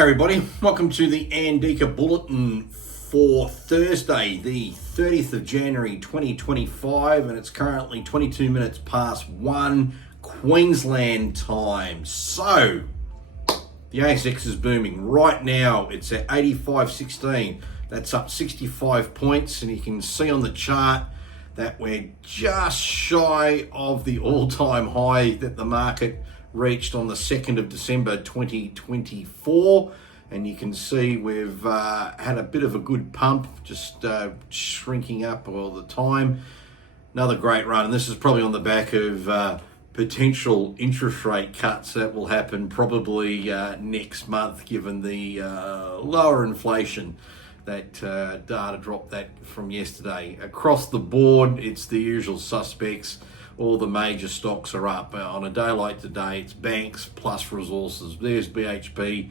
Hey everybody, welcome to the ANDIKA Bulletin for Thursday, the 30th of January 2025, and it's currently 22 minutes past 1 Queensland time. So, the ASX is booming. Right now, it's at 85.16. That's up 65 points, and you can see on the chart that we're just shy of the all-time high that the market reached on the 2nd of December 2024, and you can see we've had a bit of a good pump, just shrinking up all the time. Another great run, and this is probably on the back of potential interest rate cuts that will happen probably next month, given the lower inflation. That data dropped that from yesterday. Across the board, it's the usual suspects. All the major stocks are up. On a day like today, it's banks plus resources. There's BHP,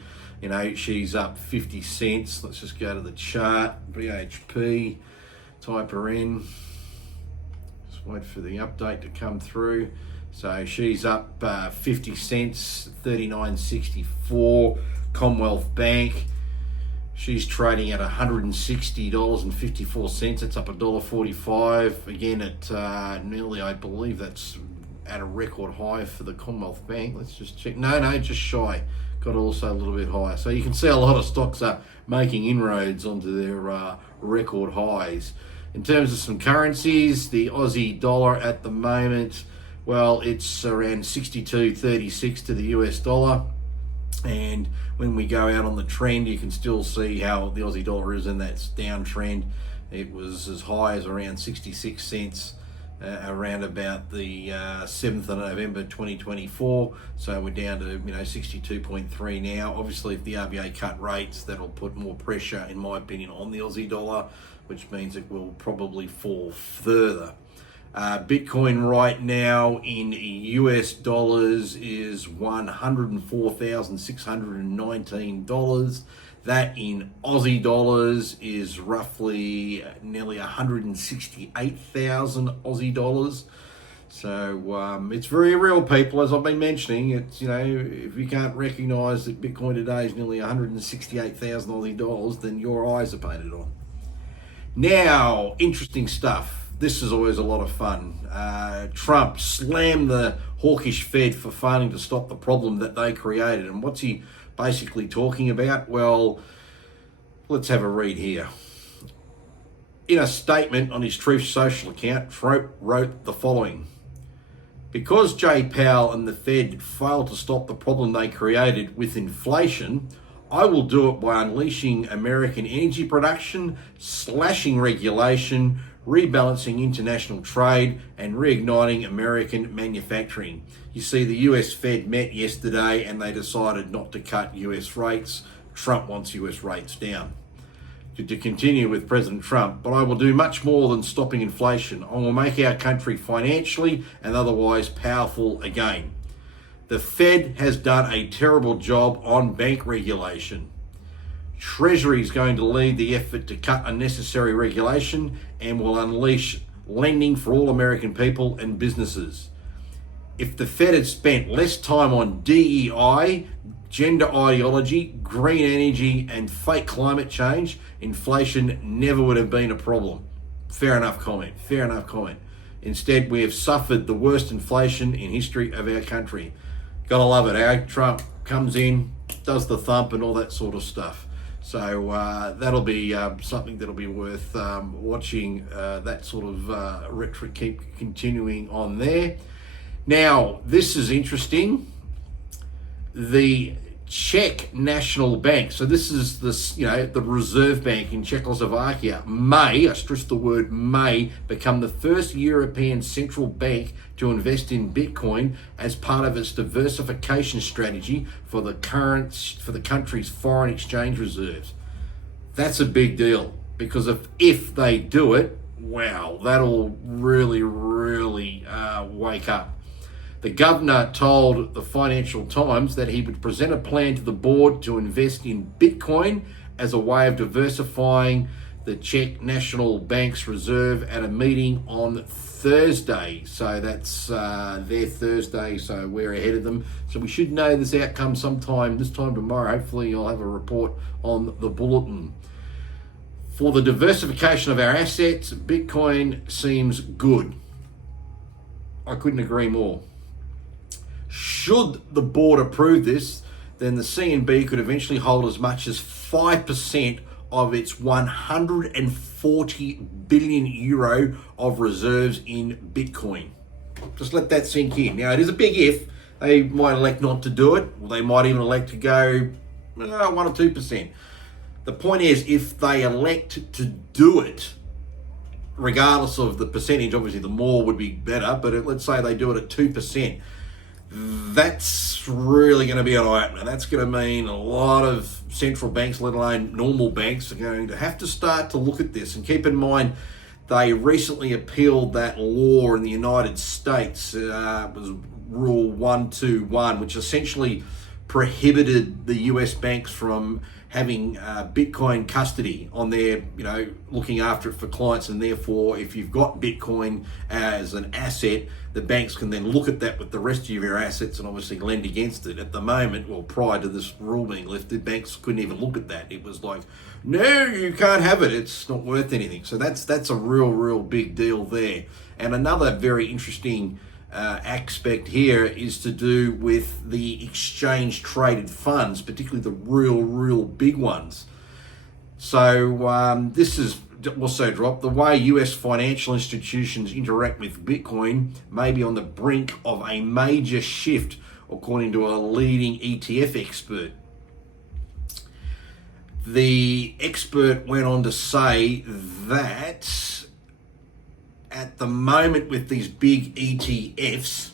she's up 50 cents. Let's just go to the chart. BHP, type her in. Just wait for the update to come through. So she's up 50 cents, 39.64. Commonwealth Bank, she's trading at $160.54. It's up $1.45. Again, at nearly, I believe that's at a record high for the Commonwealth Bank. Let's just check. No, just shy. Got also a little bit higher. So you can see a lot of stocks are making inroads onto their record highs. In terms of some currencies, the Aussie dollar at the moment, well, it's around 62.36 to the US dollar. And when we go out on the trend, you can still see how the Aussie dollar is in that downtrend. It was as high as around 66 cents around about the 7th of November 2024. So we're down to 62.3 now. Obviously, if the RBA cut rates, that'll put more pressure, in my opinion, on the Aussie dollar, which means it will probably fall further. Bitcoin right now in US dollars is $104,619. That in Aussie dollars is roughly nearly 168,000 Aussie dollars. So it's very real, people. As I've been mentioning, it's if you can't recognise that Bitcoin today is nearly 168,000 Aussie dollars, then your eyes are painted on. Now, interesting stuff. This is always a lot of fun. Trump slammed the hawkish Fed for failing to stop the problem that they created. And what's he basically talking about? Well, let's have a read here. In a statement on his Truth Social account, Trump wrote the following: "Because Jay Powell and the Fed failed to stop the problem they created with inflation, I will do it by unleashing American energy production, slashing regulation, rebalancing international trade, and reigniting American manufacturing." You see, the US Fed met yesterday and they decided not to cut US rates. Trump wants US rates down. To continue with President Trump, "But I will do much more than stopping inflation. I will make our country financially and otherwise powerful again. The Fed has done a terrible job on bank regulation. Treasury is going to lead the effort to cut unnecessary regulation and will unleash lending for all American people and businesses. If the Fed had spent less time on DEI, gender ideology, green energy, and fake climate change, inflation never would have been a problem." Fair enough comment. Instead, we have suffered the worst inflation in history of our country. Gotta love it, eh? Trump comes in, does the thump and all that sort of stuff. So that'll be something that'll be worth watching, that sort of rhetoric keep continuing on there. Now, this is interesting. The Czech National Bank, so this is the Reserve Bank in Czechoslovakia, may, I stress the word may, become the first European central bank to invest in Bitcoin as part of its diversification strategy for the country's foreign exchange reserves. That's a big deal, because if they do it, wow, that'll really wake up. The governor told the Financial Times that he would present a plan to the board to invest in Bitcoin as a way of diversifying the Czech National Bank's reserve at a meeting on Thursday. So that's their Thursday, so we're ahead of them. So we should know this outcome sometime this time tomorrow. Hopefully I'll have a report on the bulletin. For the diversification of our assets, Bitcoin seems good. I couldn't agree more. Should the board approve this, then the CNB could eventually hold as much as 5% of its 140 billion euro of reserves in Bitcoin. Just let that sink in. Now, it is a big if. They might elect not to do it. Or they might even elect to go 1 or 2%. The point is, if they elect to do it, regardless of the percentage, obviously the more would be better, but let's say they do it at 2%, that's really going to be an eye-opener. That's going to mean a lot of central banks, let alone normal banks, are going to have to start to look at this. And keep in mind, they recently appealed that law in the United States. It was Rule 121, which essentially prohibited the US banks from having Bitcoin custody on their, looking after it for clients, and therefore if you've got Bitcoin as an asset, the banks can then look at that with the rest of your assets and obviously lend against it. At the moment, well, prior to this rule being lifted, banks couldn't even look at that. It was like, no, you can't have it. It's not worth anything. So that's a real big deal there. And another very interesting aspect here is to do with the exchange traded funds, particularly the real big ones. So this is also dropped. The way US financial institutions interact with Bitcoin may be on the brink of a major shift, according to a leading ETF expert. The expert went on to say that at the moment with these big ETFs,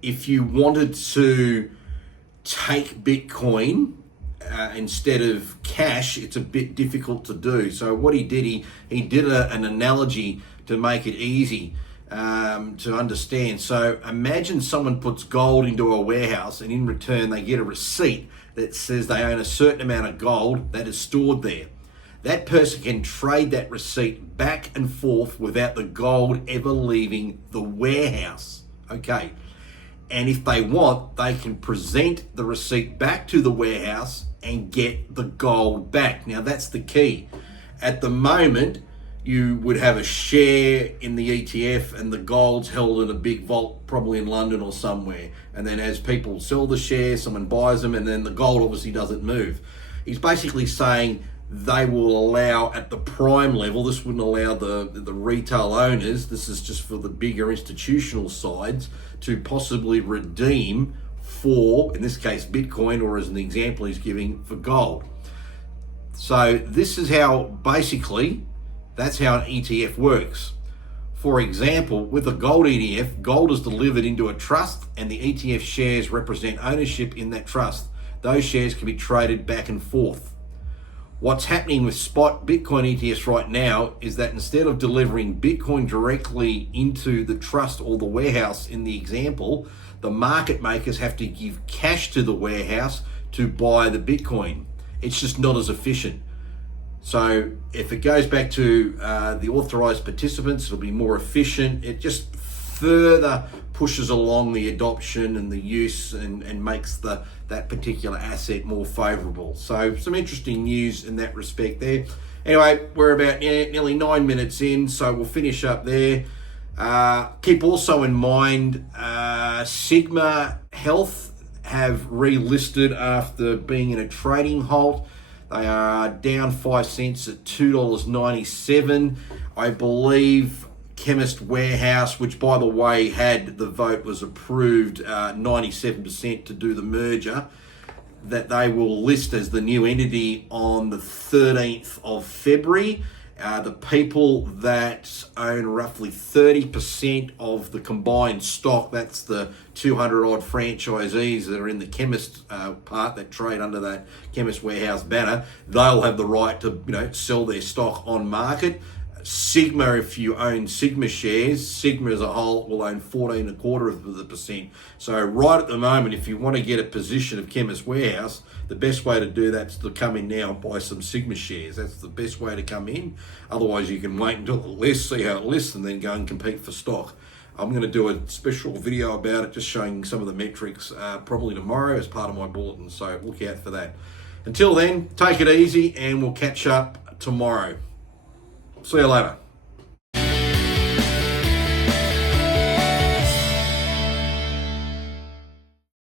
if you wanted to take Bitcoin instead of cash, it's a bit difficult to do. So what he did, he did an analogy to make it easy to understand. So imagine someone puts gold into a warehouse and in return they get a receipt that says they own a certain amount of gold that is stored there. That person can trade that receipt back and forth without the gold ever leaving the warehouse. Okay. And if they want, they can present the receipt back to the warehouse and get the gold back. Now, that's the key. At the moment, you would have a share in the ETF and the gold's held in a big vault, probably in London or somewhere. And then as people sell the shares, someone buys them, and then the gold obviously doesn't move. He's basically saying they will allow at the prime level, this wouldn't allow the retail owners, this is just for the bigger institutional sides, to possibly redeem for, in this case, Bitcoin, or as an example he's giving, for gold. So this is how, basically, that's how an ETF works. For example, with a gold ETF, gold is delivered into a trust and the ETF shares represent ownership in that trust. Those shares can be traded back and forth. What's happening with spot Bitcoin ETFs right now is that instead of delivering Bitcoin directly into the trust or the warehouse in the example, the market makers have to give cash to the warehouse to buy the Bitcoin. It's just not as efficient. So if it goes back to the authorized participants, it'll be more efficient. It just further pushes along the adoption and the use and makes that particular asset more favorable. So some interesting news in that respect there. Anyway, we're about nearly 9 minutes in, so we'll finish up there. Keep also in mind, Sigma Health have relisted after being in a trading halt. They are down 5 cents at $2.97. I believe Chemist Warehouse, which by the way had the vote, was approved 97% to do the merger, that they will list as the new entity on the 13th of February. The people that own roughly 30% of the combined stock, that's the 200 odd franchisees that are in the Chemist part that trade under that Chemist Warehouse banner, they'll have the right to sell their stock on market. Sigma, if you own Sigma shares, Sigma as a whole will own 14.25%. So right at the moment, if you want to get a position of Chemist Warehouse, the best way to do that is to come in now and buy some Sigma shares. That's the best way to come in. Otherwise, you can wait until it lists, see how it lists, and then go and compete for stock. I'm going to do a special video about it, just showing some of the metrics, probably tomorrow as part of my bulletin. So look out for that. Until then, take it easy, and we'll catch up tomorrow. See you later.